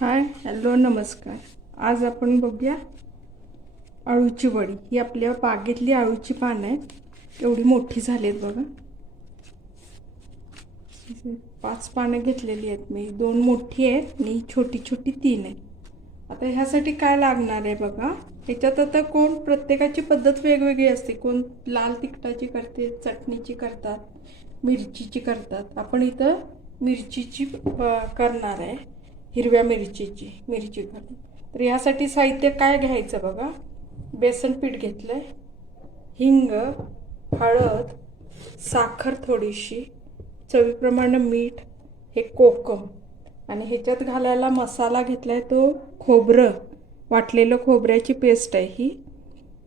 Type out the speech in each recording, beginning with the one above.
Hi hello नमस्कार. आज आपण बघूया अळूची वडी. ही आपल्या बागेतली अळूची पानं आहेत. एवढी मोठी झाली आहेत बघा. पाच पानं घेतलेली आहेत मी. दोन मोठी आहेत आणि छोटी छोटी तीन आहेत. आता ह्यासाठी काय लागणार आहे बघा? ह्याच्यात आता कोण प्रत्येकाची पद्धत वेगवेगळी असते. कोण लाल तिखटाची करते चटणीची करतात मिरचीची करतात. आपण इथं मिरचीची करणार आहे. हिरव्या मिरचीची मिरची घालून. तर ह्यासाठी साहित्य काय घ्यायचं बघा? बेसन पीठ घेतलं आहे हिंग हळद साखर थोडीशी चवीप्रमाणे मीठ हे कोकम. आणि ह्याच्यात घालायला मसाला घेतला आहे तो खोबरं. वाटलेलं खोबऱ्याची पेस्ट आहे ही.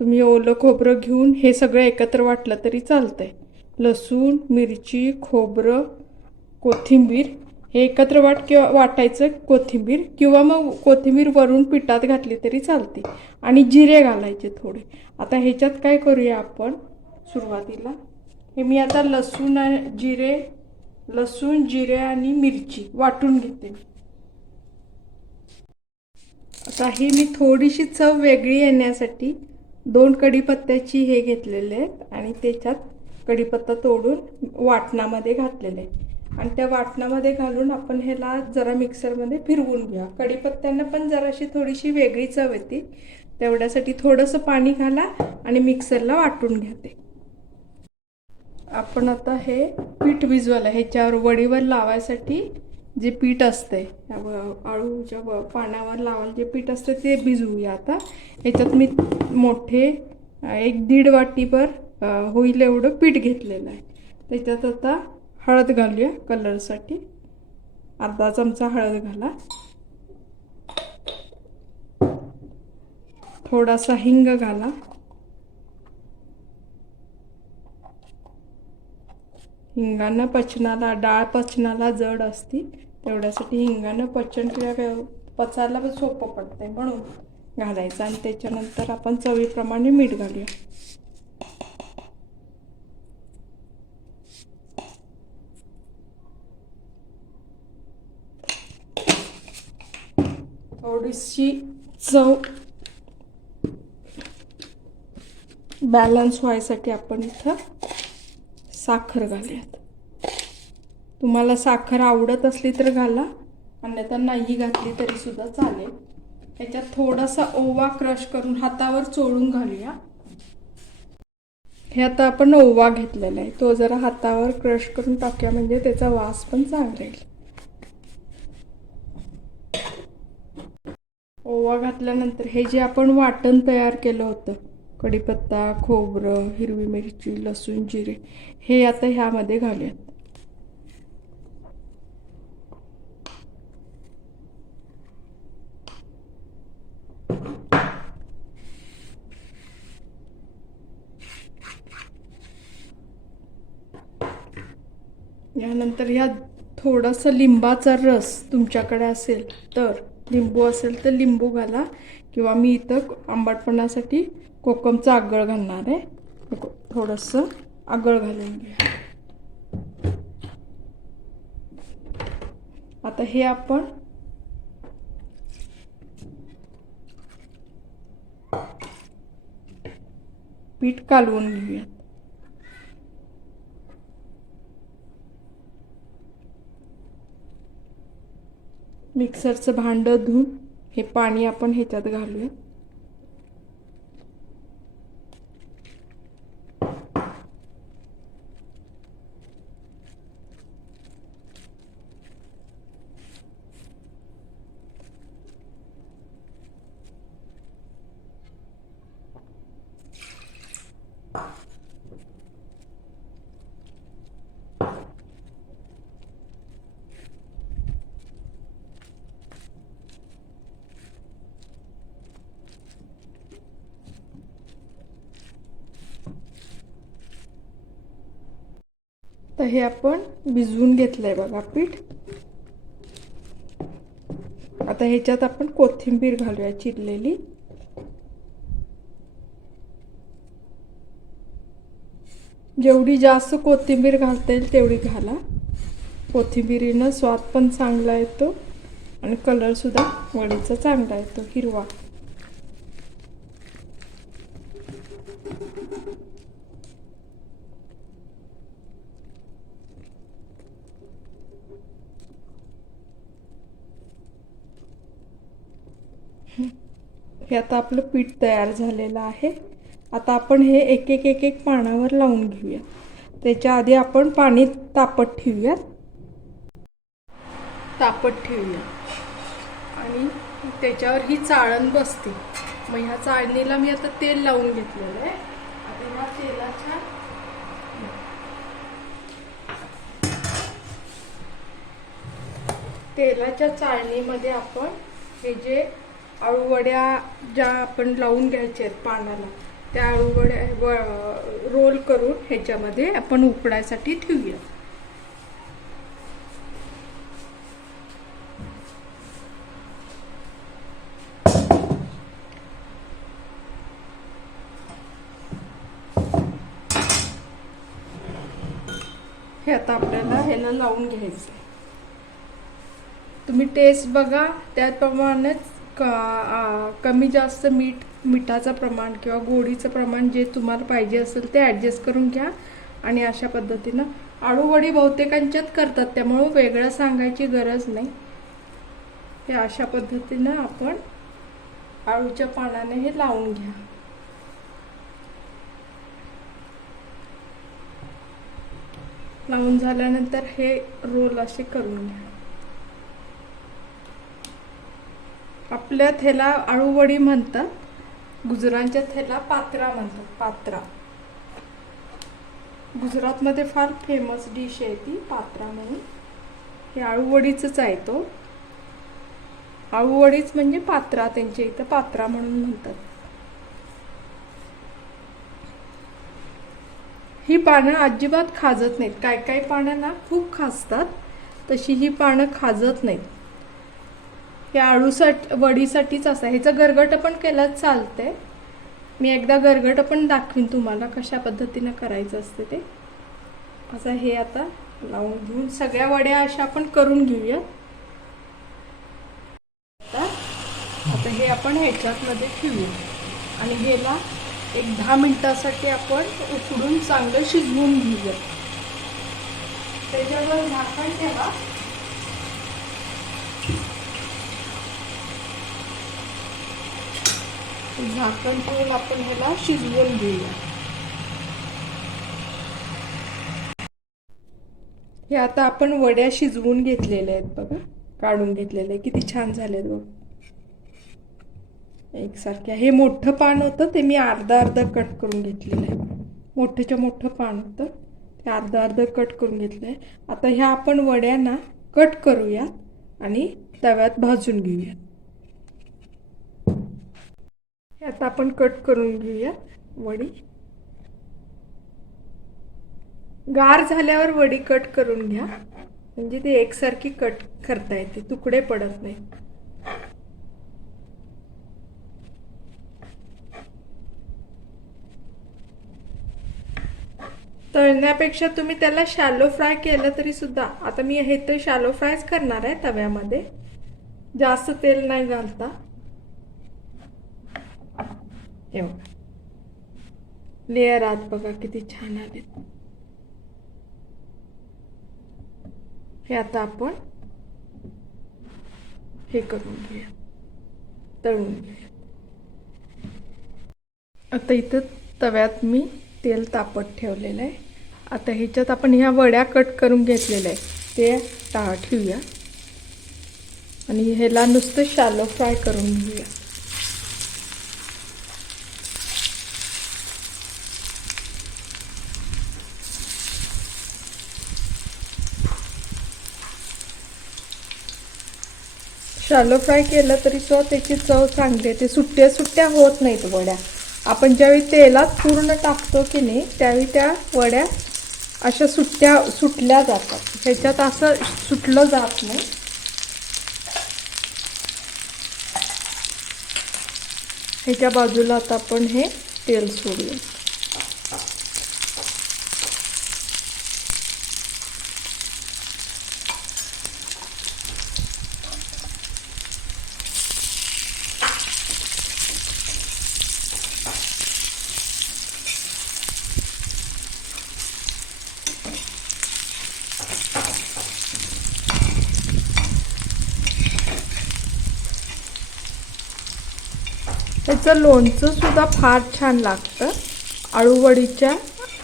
तुम्ही ओलं खोबरं घेऊन हे सगळं एकत्र वाटलं तरी चालतं आहे लसूण मिरची खोबरं कोथिंबीर हे एकत्र वाट किंवा वाटायचं कोथिंबीर किंवा मग कोथिंबीर वरून पिठात घातली तरी चालते. आणि जिरे घालायचे थोडे. आता ह्याच्यात काय करूया आपण? सुरुवातीला. हे मी आता लसूण आणि जिरे लसूण जिरे आणि मिरची वाटून घेते. आता ही मी थोडीशी चव वेगळी येण्यासाठी दोन कढीपत्त्याची हे घेतलेले आहेत आणि त्याच्यात कढीपत्ता तोडून वाटणामध्ये घातलेले आहे आणि त्या वाटणामध्ये घालून आपण ह्याला जरा मिक्सरमध्ये फिरवून घ्या कढीपत्त्यांना पण जराशी थोडीशी वेगळी चव येते. तेवढ्यासाठी थोडंसं पाणी घाला आणि मिक्सरला वाटून घ्या ते आपण आता हे पीठ भिजवायला ह्याच्यावर वडीवर लावायसाठी जे पीठ असते आळूच्या पानावर लावायला जे पीठ असतं ते भिजवूया आता. ह्याच्यात मी मोठे एक दीड वाटीभर होईल एवढं पीठ घेतलेलं आहे. त्याच्यात आता हळद घालूया कलरसाठी. अर्धा चमचा हळद घाला. थोडासा हिंग घाला. हिंगानं पचनाला डाळ पचनाला जड असती तेवढ्यासाठी हिंगानं पचन क्रिया पचायला पण सोपं पडतंय म्हणून घालायचं. आणि त्याच्यानंतर आपण चवीप्रमाणे मीठ घालूया. थोडीशी चव बॅलन्स व्हायसाठी आपण इथं साखर घालूयात. तुम्हाला साखर आवडत असली तर घाला अन्यथा नाही घातली तरी सुद्धा चालेल. त्याच्यात थोडासा ओवा क्रश करून हातावर चोळून घालूया. हे आता आपण ओवा घेतलेला आहे. तो जरा हातावर क्रश करून टाकूया म्हणजे त्याचा वास पण चांगला येईल. ओवा घातल्यानंतर हे जे आपण वाटण तयार केलं होतं कढीपत्ता खोबरं हिरवी मिरची लसूण जिरे हे आता ह्यामध्ये घालूयात. यानंतर ह्या थोडासा लिंबाचा रस तुमच्याकडे असेल तर लिंबू असेल तर लिंबू घाला किंवा मी इथं आंबटपणासाठी कोकमचं आगळ घालणार आहे. को- थोडंसं आगळ घालून घ्या आता हे आपण पीठ कालवून घेऊयात. मिक्सरचं भांडं धुवून हे पाणी आपण ह्याच्यात घालूया तर हे आपण भिजवून घेतलंय बघा पीठ. आता ह्याच्यात आपण कोथिंबीर घालूया चिरलेली. जेवढी जास्त कोथिंबीर घालता येईल तेवढी घाला. कोथिंबीरीनं स्वाद पण चांगला येतो आणि कलरसुद्धा वडीचा चांगला येतो हिरवा. हे आता आपलं पीठ तयार झालेलं आहे. आता आपण हे एक एक एक एक पानावर लावून घेऊया. त्याच्या आधी आपण पाणी तापत ठेवूया तापत ठेवूया. आणि त्याच्यावर ही चाळण बसते. मग ह्या चाळणीला मी आता तेल लावून घेतलेलं आहे. आता ह्या तेलाच्या तेलाच्या चाळणीमध्ये आपण हे जे आळूवड्या ज्या आपण लावून घ्यायच्या आहेत पानाला त्या आळूवड्या व- रोल करून ह्याच्यामध्ये आपण उकडायसाठी ठेवूया हे आता आपल्याला ह्याला लावून घ्यायचं आहे. तुम्ही टेस्ट बघा त्याप्रमाणेच का कमी जास्त मीठ मिठाचं प्रमाण किंवा गोडीचं प्रमाण जे तुम्हाला पाहिजे असेल ते ॲडजस्ट करून घ्या. आणि अशा पद्धतीनं आळूवडी बहुतेकांच्यात करतात त्यामुळं वेगळं सांगायची गरज नाही. हे अशा पद्धतीनं आपण आळूच्या पानाने हे लावून घ्या. लावून झाल्यानंतर हे रोल असे करून घ्या. आपल्या थेला आळूवडी म्हणतात. गुजरांच्या थेला पात्रा म्हणतात. पात्रा. गुजरातमध्ये फार फेमस डिश आहे ती पात्रा म्हणून. हे आळूवडीचंच आहे तो. आळूवडीच म्हणजे पात्रा त्यांच्या इथं पात्रा म्हणून म्हणतात. ही पानं अजिबात खाजत नाहीत. काय काय पानं ना खूप खाजतात तशी ही पानं खाजत नाहीत. हे आळूसाठी वडीसाठीच असं ह्याचं गरगट पण केलं चालतंय. मी एकदा गरगट पण दाखवीन तुम्हाला कशा पद्धतीनं करायचं असते ते. असं हे आता लावून घेऊन सगळ्या वड्या अशा आपण करून घेऊया. आता आता हे आपण ह्याच्यातमध्ये ठेवूया. आणि ह्याला एक दहा मिनिटासाठी आपण उकडून चांगलं शिजवून घेऊया. त्याच्यावर झाकण ठेवा. झाकण ठेवून आपण ह्याला शिजवून घेऊया. हे आता आपण वड्या शिजवून घेतलेल्या आहेत बघा. काढून घेतलेले आहे किती छान झालेत बघ. एकसारख्या. हे मोठं पान होतं ते मी अर्धा अर्धा कट करून घेतलेलं आहे. मोठंच्या मोठं पान होतं ते अर्धा अर्धा कट करून घेतलं आहे. आता ह्या आपण वड्यांना कट करूयात आणि तव्यात भाजून घेऊयात. आता आपण कट करून घेऊया. वडी. गार झाल्यावर वडी कट करून घ्या. म्हणजे ते एकसारखी कट करता येते. तुकडे पडत नाही. तळण्यापेक्षा तुम्ही त्याला शॅलो फ्राय केलं तरी सुद्धा. आता मी हे तर शॅलो फ्रायच करणार आहे तव्यामध्ये. जास्त तेल नाही घालता. हे बघा लेअर आत बघा किती छान आलेत हे आता आपण हे करून घेऊया. तळून घेऊया. आता इथं तव्यात मी तेल तापत ठेवलेलं आहे. आता ह्याच्यात आपण ह्या वड्या कट करून घेतलेल्या आहे ते टा ठेवूया. आणि ह्याला नुसतं शालो फ्राय करून घेऊया. शालो फ्राय केलं तरी सुद्धा त्याची चव चांगली येते. सुट्ट्या सुट्ट्या होत नाहीत वड्या. आपण ज्यावेळी तेलात पूर्ण टाकतो की नाही त्यावेळी त्या वड्या अशा सुट्ट्या सुटल्या जातात. ह्याच्यात असं सुटलं जात नाही. ह्याच्या बाजूला आता आपण हे तेल सोडलं त्याचं लोणचं सुद्धा फार छान लागतं. आळूवडीच्या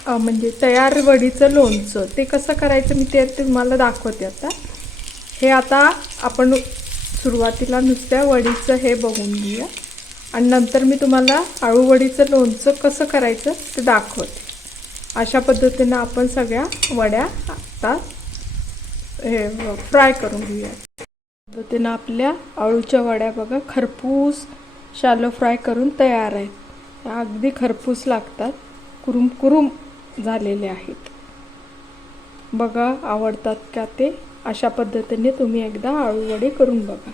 म्हणजे तयार वडीचं लोणचं. ते कसं करायचं मी ते तुम्हाला दाखवते आता. हे आता आपण सुरुवातीला नुसत्या वडीचं हे बघून घेऊया. आणि नंतर मी तुम्हाला आळूवडीचं लोणचं कसं करायचं ते दाखवते. अशा पद्धतीनं आपण सगळ्या वड्या आता हे फ्राय करून घेऊया. पद्धतीनं आपल्या आळूच्या वड्या बघा खरपूस शालो फ्राय करून तयार आहेत. अगदी खरपूस लागतात. कुरुम कुरुम झालेले आहेत. बघा आवडतात का ते? अशा पद्धतीने तुम्ही एकदा आळूवडे करून बघा.